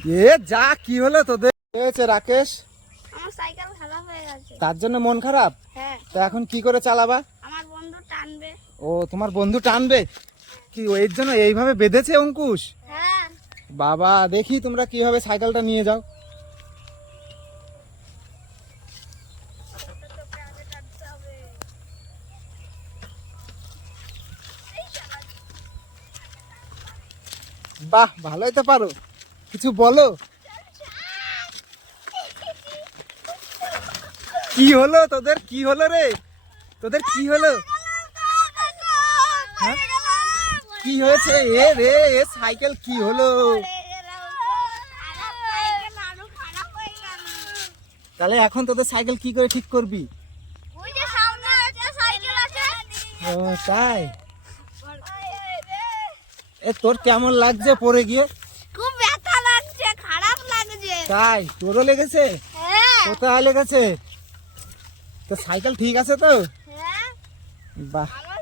এ যা কি হলো তোদের হয়েছে রাকেশ? আমার সাইকেল খারাপ হয়ে গেছে। তার জন্য মন খারাপ? হ্যাঁ। তো এখন কি করে চালাবা? আমার বন্ধু টানবে। ও তোমার বন্ধু টানবে? কি এর জন্য এইভাবে বেঁধেছে অঙ্কুশ? হ্যাঁ। বাবা দেখি তোমরা কিভাবে সাইকেলটা নিয়ে যাও। বাহ ভালোই তো পারো, কিছু বলো। কি হলো তোদের, কি হলো রে তোদের, কি হলো? হ্যাঁ? কি হয়েছে এ রে, এ সাইকেল কি হলো? তাহলে এখন তোদের সাইকেল কি করে ঠিক করবি? ও তাই? এ তোর কেমন লাগছে পড়ে গিয়ে? খুব ব্যথা লাগছে, খারাপ লাগছে। তাই তোরও লেগেছে? হ্যাঁ। কোথায় লেগেছে? তো সাইকেল ঠিক আছে তো? হ্যাঁ। বাহ আমার